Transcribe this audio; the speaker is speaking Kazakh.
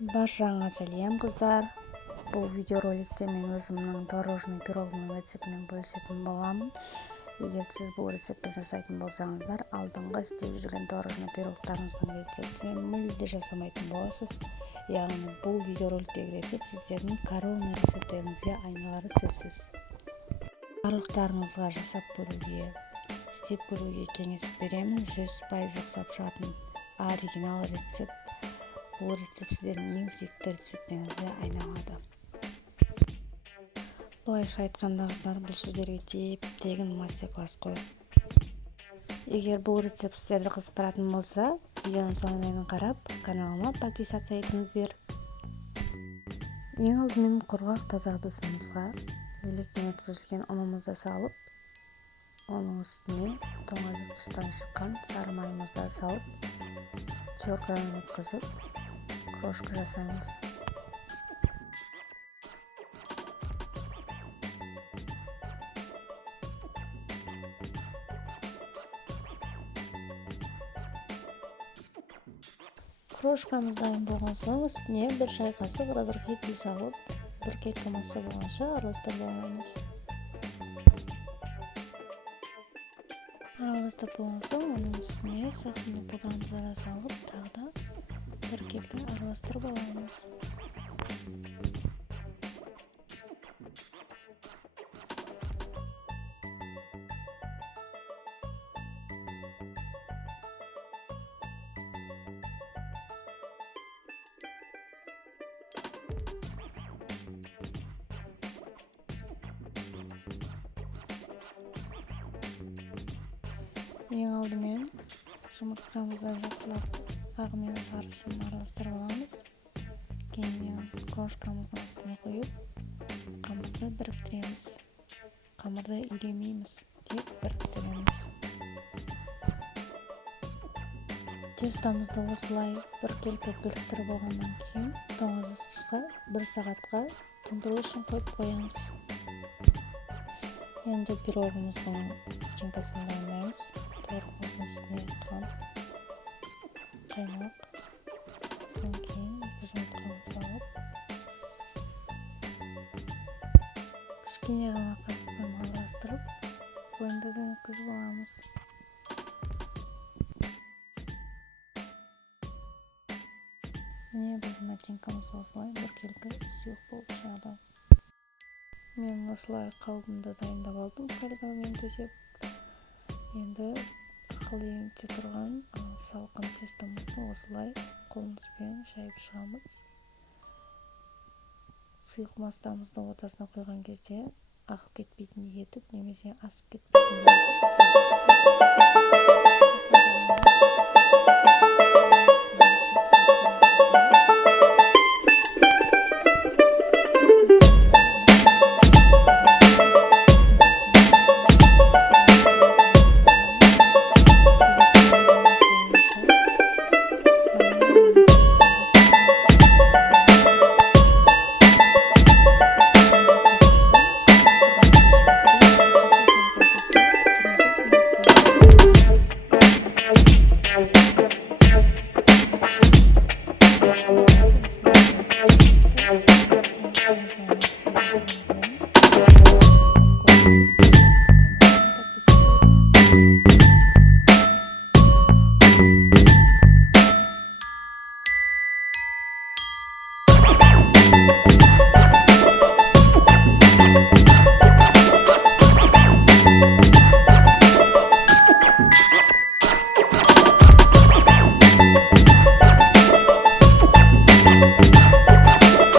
Баршаңа сәлем қыздар. Бұл видеороликте мен өзімнің творожный пирогның рецептімен бөлісетін боламын. Егер сіз бұл рецептті жасайтын болсаңыздар, алдыңғы істеп жүрген творожный пирогтарыңыздың рецептімен мүлде жасамайтын боласыз. Яғни бұл видеороликтегі рецепт сіздердің коронный рецептеріңізге айналары сөзсіз. Барлықтарыңызға жасап көруге, істеп көруге кеңес беремін. 100% ұқсап шығатын оригинал рецепт. Бұл рецепт сіздердің ең сүйікті рецепттеріңізге айналады. Былайша айтқанда қыздар, бұл сіздерге тегін мастер-класс қой. Егер бұл рецепт сіздерді қызықтыратын болса, видеоның соңына дейін қарап, каналыма подписаться етіңіздер. Ең алдымен құрғақ таза ыдысымызға електен өткізілген ұнымызды салып, оның үстіне тоңазытқыштан шыққан сары майымызды салып, теркадан өткізіп, крошка жасаймыз. Крошкамыз дайын болған соң, үстіне бір шай қасық разрыхлитель салып, бір кеткі масса болғанша араластырып аламыз. Араластырып болған соң, оның үстіне сақины пудрамды салып, тағы да бір кеткі араластырып аламыз. Ең алдымен жұмыртқамызды жақсылап ағы мен сарысын араластырып аламыз. Кейіннен крошкамыздың үстіне қойып, қамырды біріктіреміз. Қамырды илемейміз, тек біріктіреміз. Тестамызды осылай біркелкі біріктіріп алғаннан кейін тоңазытқышқа 1 сағатқа тұндыру үшін қойып қоямыз. Енді пирогымыздың начинкасын дайындаймыз. Творогымыздың үстіне қант, қаймақ, содан кейін жұмыртқаны салып, кішкене ғана қасықпен араластырып, блендерден өткізіп аламыз. Міне біздің начинкамыз осылай біркелкі сұйық болып шығады. Мен осылай қалдымды дайындап алдым, фольгамен төсеп. Енді ақыл еңте тұрған салқын тестамызды осылай қолымызбен шайып шығамыз. Сұйық массамызды ортасына қойған кезде ағып кетпейтіндей етіп, немесе асып кетпейтіндей етіп